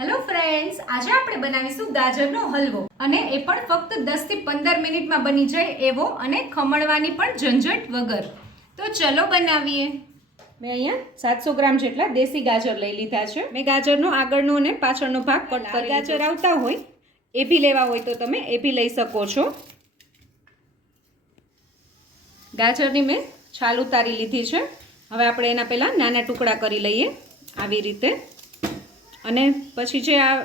Hello friends, આજે આપણે બનાવીશું ગાજરનો હલવો અને એ પણ ફક્ત 10 થી 15 મિનિટમાં બની જાય એવો અને ખમણવાની પણ ઝંઝટ વગર. તો ચલો બનાવીએ. મેં અહીંયા 700 ગ્રામ જેટલા દેશી ગાજર લઈ લીધા છે. મેં ગાજરનો આગળનો અને પાછળનો ભાગ કટ કરી ગાજર આવતા હોય એ બી લેવા હોય તો તમે એ બી લઈ શકો છો. ગાજરની મેં છાલ ઉતારી લીધી છે. હવે આપણે એના પહેલાં નાના ટુકડા કરી લઈએ આવી રીતે. અને પછી જે આ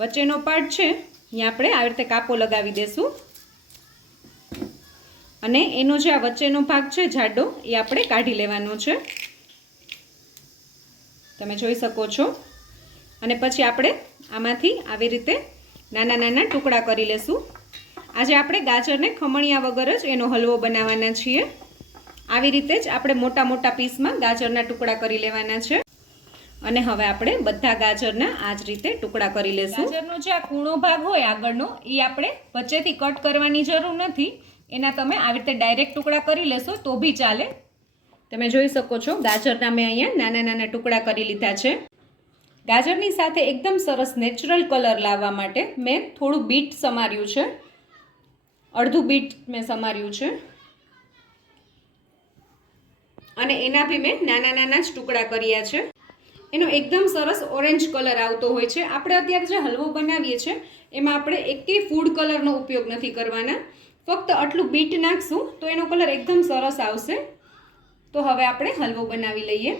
વચ્ચેનો પાર્ટ છે અહીંયા આપણે આવી રીતે કાપો લગાવી દેશું અને એનો જે આ વચ્ચેનો ભાગ છે જાડો એ આપણે કાઢી લેવાનો છે, તમે જોઈ શકો છો. અને પછી આપણે આમાંથી આવી રીતે નાના નાના ટુકડા કરી લેશું. આજે આપણે ગાજરને ખમણિયા વગર જ એનો હલવો બનાવવાના છીએ. આવી રીતે જ આપણે મોટા મોટા પીસમાં ગાજરના ટુકડા કરી લેવાના છે. અને હવે આપણે બધા ગાજરના આ જ રીતે ટુકડા કરી લેશું. ગાજરનો જે આ કૂણો ભાગ હોય આગળનો એ આપણે વચ્ચેથી કટ કરવાની જરૂર નથી. એના તમે આવી રીતે ડાયરેક્ટ ટુકડા કરી લેશો તો બી ચાલે. તમે જોઈ શકો છો ગાજરના મેં અહીંયા નાના નાના ટુકડા કરી લીધા છે. ગાજરની સાથે એકદમ સરસ નેચરલ કલર લાવવા માટે મેં થોડું બીટ સમાર્યું છે, અડધું બીટ મેં સમાર્યું છે. અને એના બી મેં નાના નાના જ ટુકડા કર્યા છે. એનો એકદમ સરસ ઓરેન્જ કલર આવતો હોય છે. આપણે અત્યારે જે હલવો બનાવીએ છીએ એમાં આપણે એકેય ફૂડ કલરનો ઉપયોગ નથી કરવાના, ફક્ત આટલું બીટ નાખશું તો એનો કલર એકદમ સરસ આવશે. તો હવે આપણે હલવો બનાવી લઈએ.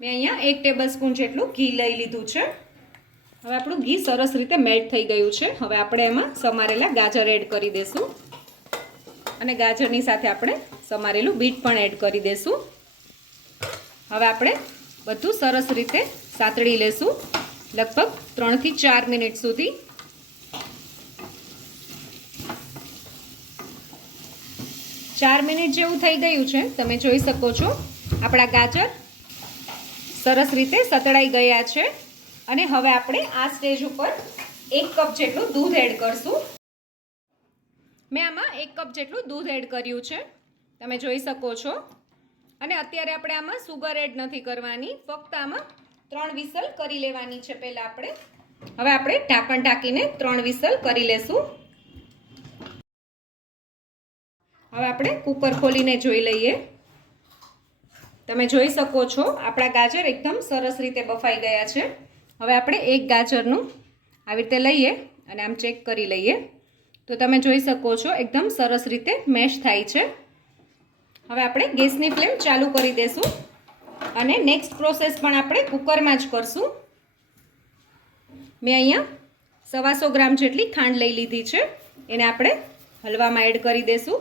મેં અહીંયા 1 ટેબલ સ્પૂન જેટલું ઘી લઈ લીધું છે. હવે આપણું ઘી સરસ રીતે મેલ્ટ થઈ ગયું છે. હવે આપણે એમાં સમારેલા ગાજર એડ કરી દઈશું અને ગાજરની સાથે આપણે સમારેલું બીટ પણ એડ કરી દઈશું. હવે આપણે બધું સરસ રીતે સાતળી લેશું લગભગ 3 થી 4 મિનિટ સુધી. ચાર મિનિટ જેવું થઈ ગયું છે. તમે જોઈ શકો છો આપણા ગાજર સરસ રીતે સતળાઈ ગયા છે. અને હવે આપણે આ સ્ટેજ ઉપર 1 કપ જેટલું દૂધ એડ કરશું. મેં આમાં 1 કપ જેટલું દૂધ એડ કર્યું છે, તમે જોઈ શકો છો. અને અત્યારે આપણે આમાં સુગર એડ નથી કરવાની, ફક્ત આમાં 3 વિસલ કરી લેવાની છે પહેલાં આપણે. હવે આપણે ઢાંકણ ઢાંકીને 3 વિસલ કરી લેશું. હવે આપણે કુકર ખોલીને જોઈ લઈએ. તમે જોઈ શકો છો આપણા ગાજર એકદમ સરસ રીતે બફાઈ ગયા છે. હવે આપણે એક ગાજરનું આવી રીતે લઈએ અને આમ ચેક કરી લઈએ તો તમે જોઈ શકો છો એકદમ સરસ રીતે મેશ થાય છે. હવે આપણે ગેસની ફ્લેમ ચાલુ કરી દઈશું અને નેક્સ્ટ પ્રોસેસ પણ આપણે કુકરમાં જ કરશું. મેં અહીંયા 125 ગ્રામ જેટલી ખાંડ લઈ લીધી છે, એને આપણે હલવામાં એડ કરી દઈશું.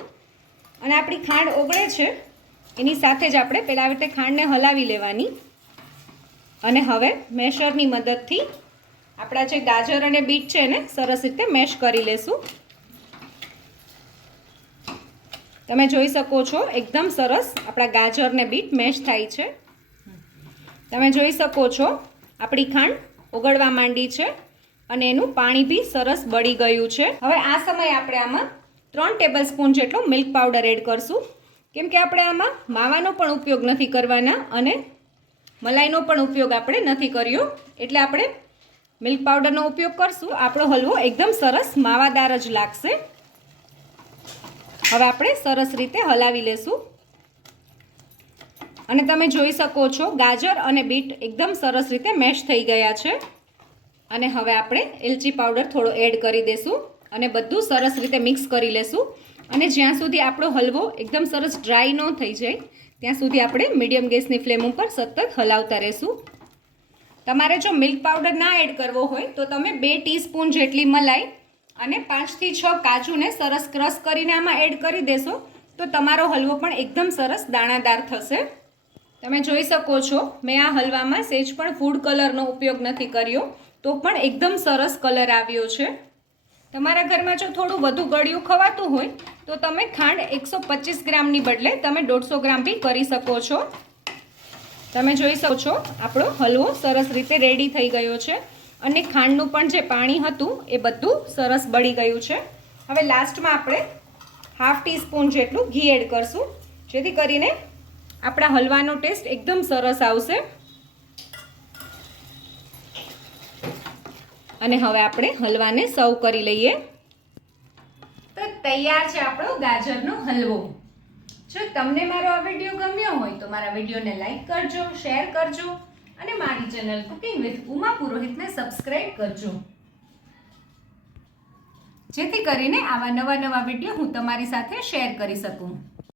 અને આપણી ખાંડ ઓગળે છે એની સાથે જ આપણે પહેલાં આવી રીતે ખાંડને હલાવી લેવાની. અને હવે મેશરની મદદથી આપણા જે ગાજર અને બીટ છે એને સરસ રીતે મેશ કરી લેશું. તમે જોઈ શકો છો એકદમ સરસ આપણા ગાજર ને બીટ મેશ થાય છે. તમે જોઈ શકો છો આપણી ખાંડ ઓગળવા માંડી છે અને એનું પાણી બી સરસ બળી ગયું છે. હવે આ સમયે આપણે આમાં 3 ટેબલ સ્પૂન જેટલો મિલ્ક પાવડર એડ કરશું, કેમ કે આપણે આમાં માવાનો પણ ઉપયોગ નથી કરવાના અને મલાઈનો પણ ઉપયોગ આપણે નથી કર્યો, એટલે આપણે મિલ્ક પાવડરનો ઉપયોગ કરશું. આપણો હલવો એકદમ સરસ માવાદાર જ લાગશે. હવે આપણે સરસ રીતે હલાવી લેશું. અને તમે જોઈ શકો છો ગાજર અને બીટ એકદમ સરસ રીતે મેશ થઈ ગયા છે. અને હવે આપણે એલચી પાવડર થોડો એડ કરી દઈશું અને બધું સરસ રીતે મિક્સ કરી લેશું. અને જ્યાં સુધી આપણો હલવો એકદમ સરસ ડ્રાય ન થઈ જાય ત્યાં સુધી આપણે મીડિયમ ગેસની ફ્લેમ ઉપર સતત હલાવતા રહેશું. તમારે જો મિલ્ક પાવડર ના એડ કરવો હોય તો તમે 2 ટીસ્પૂન જેટલી મલાઈ અને 5 થી 6 કાજુને સરસ ક્રશ કરીને આમાં એડ કરી દેશો તો તમારો હલવો પણ એકદમ સરસ દાણાદાર થશે. તમે જોઈ શકો છો મેં આ હલવામાં સહેજ પણ ફૂડ કલરનો ઉપયોગ નથી કર્યો તો પણ એકદમ સરસ કલર આવ્યો છે. તમારા ઘરમાં જો થોડું વધુ ગળ્યું ખવાતું હોય તો તમે ખાંડ 125 ગ્રામની બદલે તમે 150 ગ્રામ બી કરી શકો છો. તમે જોઈ શકો છો આપણો હલવો સરસ રીતે રેડી થઈ ગયો છે અને ખાંડનું પણ જે પાણી હતું એ બધું સરસ બળી ગયું છે. હવે લાસ્ટમાં આપણે ½ ટીસ્પૂન જેટલું ઘી એડ કરશું, જેથી કરીને આપણા હલવાનો ટેસ્ટ એકદમ સરસ આવશે. અને હવે આપણે હલવાને સર્વ કરી લઈએ. તો તૈયાર છે આપણો ગાજરનો હલવો. જો તમને મારો આ વિડીયો ગમ્યો હોય તો મારા વિડીયોને લાઈક કરજો, શેર કરજો અને મારી ચેનલ કુકિંગ વિથ ઉમા પુરોહિતને સબસ્ક્રાઇબ કરજો, જેથી કરીને આવા નવા વિડીયો હું તમારી સાથે શેર કરી શકું.